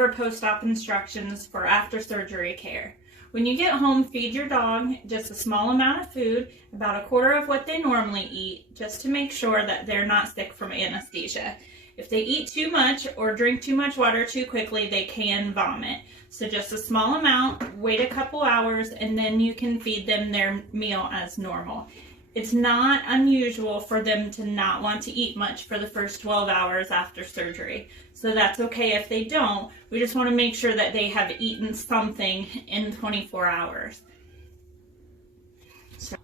over post-op instructions for after surgery care. When you get home, feed your dog just a small amount of food, about a quarter of what they normally eat, just to make sure that they're not sick from anesthesia. If they eat too much or drink too much water too quickly, they can vomit. So just a small amount, wait a couple hours, and then you can feed them their meal as normal. It's not unusual for them to not want to eat much for the first 12 hours after surgery. So that's okay if they don't. We just want to make sure that they have eaten something in 24 hours. So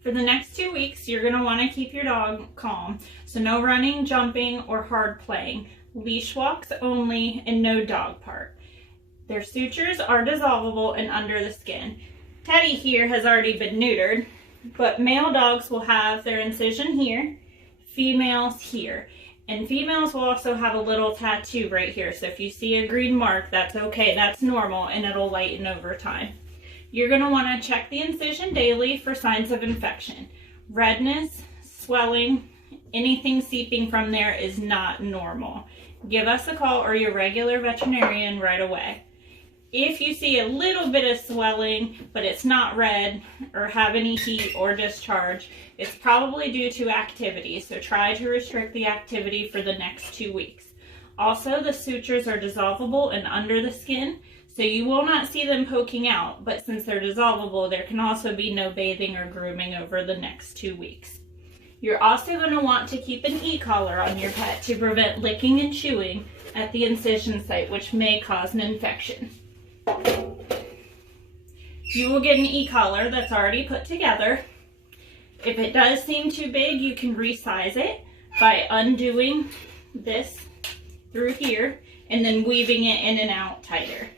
for the next 2 weeks, you're going to want to keep your dog calm. So no running, jumping, or hard playing. Leash walks only and no dog park. Their sutures are dissolvable and under the skin. Teddy here has already been neutered, but male dogs will have their incision here, females here. And females will also have a little tattoo right here. So if you see a green mark, that's okay, that's normal, and it'll lighten over time. You're gonna wanna check the incision daily for signs of infection. Redness, swelling, anything seeping from there is not normal. Give us a call or your regular veterinarian right away. If you see a little bit of swelling, but it's not red or have any heat or discharge, it's probably due to activity, so try to restrict the activity for the next 2 weeks. Also, the sutures are dissolvable and under the skin, so you will not see them poking out, but since they're dissolvable, there can also be no bathing or grooming over the next 2 weeks. You're also going to want to keep an e-collar on your pet to prevent licking and chewing at the incision site, which may cause an infection. You will get an e-collar that's already put together. If it does seem too big, you can resize it by undoing this through here and then weaving it in and out tighter.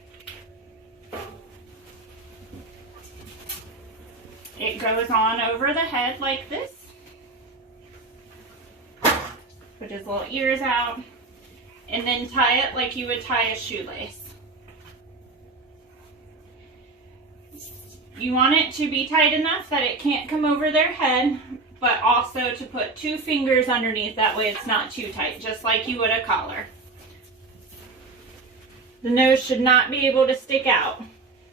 It goes on over the head like this. Put his little ears out and then tie it like you would tie a shoelace. You want it to be tight enough that it can't come over their head, but also to put 2 fingers underneath, that way it's not too tight, just like you would a collar. The nose should not be able to stick out.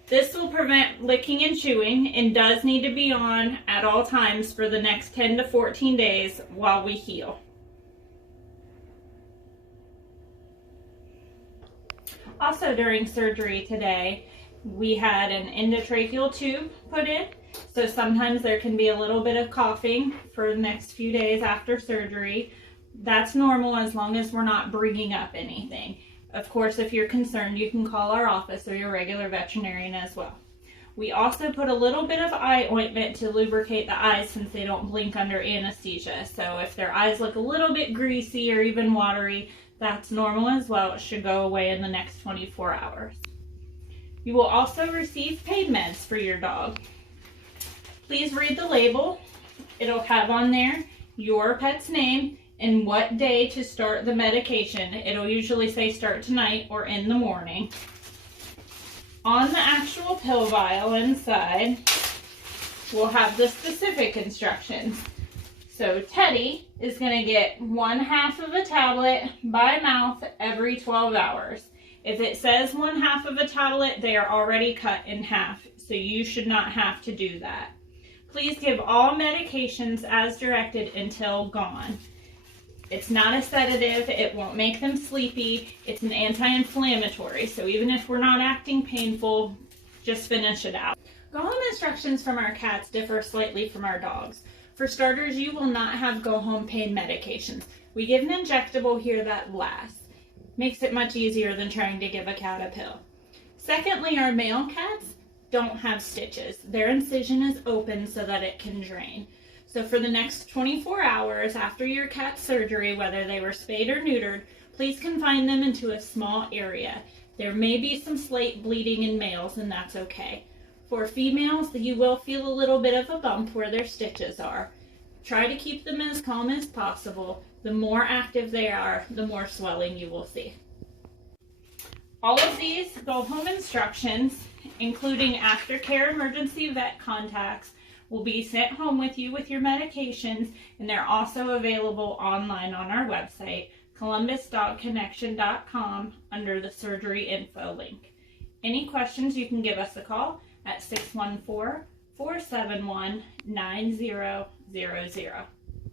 This will prevent licking and chewing and does need to be on at all times for the next 10 to 14 days while we heal. Also during surgery today, we had an endotracheal tube put in, so sometimes there can be a little bit of coughing for the next few days after surgery. That's normal as long as we're not bringing up anything. Of course, if you're concerned, you can call our office or your regular veterinarian as well. We also put a little bit of eye ointment to lubricate the eyes since they don't blink under anesthesia. So if their eyes look a little bit greasy or even watery, that's normal as well. It should go away in the next 24 hours. You will also receive pain meds for your dog. Please read the label. It'll have on there your pet's name and what day to start the medication. It'll usually say start tonight or in the morning. On the actual pill vial inside, we'll have the specific instructions. So Teddy is going to get 1/2 of a tablet by mouth every 12 hours. If it says 1/2 of a tablet, they are already cut in half, so you should not have to do that. Please give all medications as directed until gone. It's not a sedative, it won't make them sleepy, it's an anti-inflammatory, so even if we're not acting painful, just finish it out. Go home instructions from our cats differ slightly from our dogs. For starters, you will not have go home pain medications. We give an injectable here that lasts. Makes it much easier than trying to give a cat a pill. Secondly, our male cats don't have stitches. Their incision is open so that it can drain. So for the next 24 hours after your cat's surgery, whether they were spayed or neutered, please confine them into a small area. There may be some slight bleeding in males, and that's okay. For females, you will feel a little bit of a bump where their stitches are. Try to keep them as calm as possible. The more active they are, the more swelling you will see. All of these go home instructions, including Aftercare emergency vet contacts, will be sent home with you with your medications, and they're also available online on our website. columbusdogconnection.com under the surgery info link. Any questions, you can give us a call at 614-471-9000.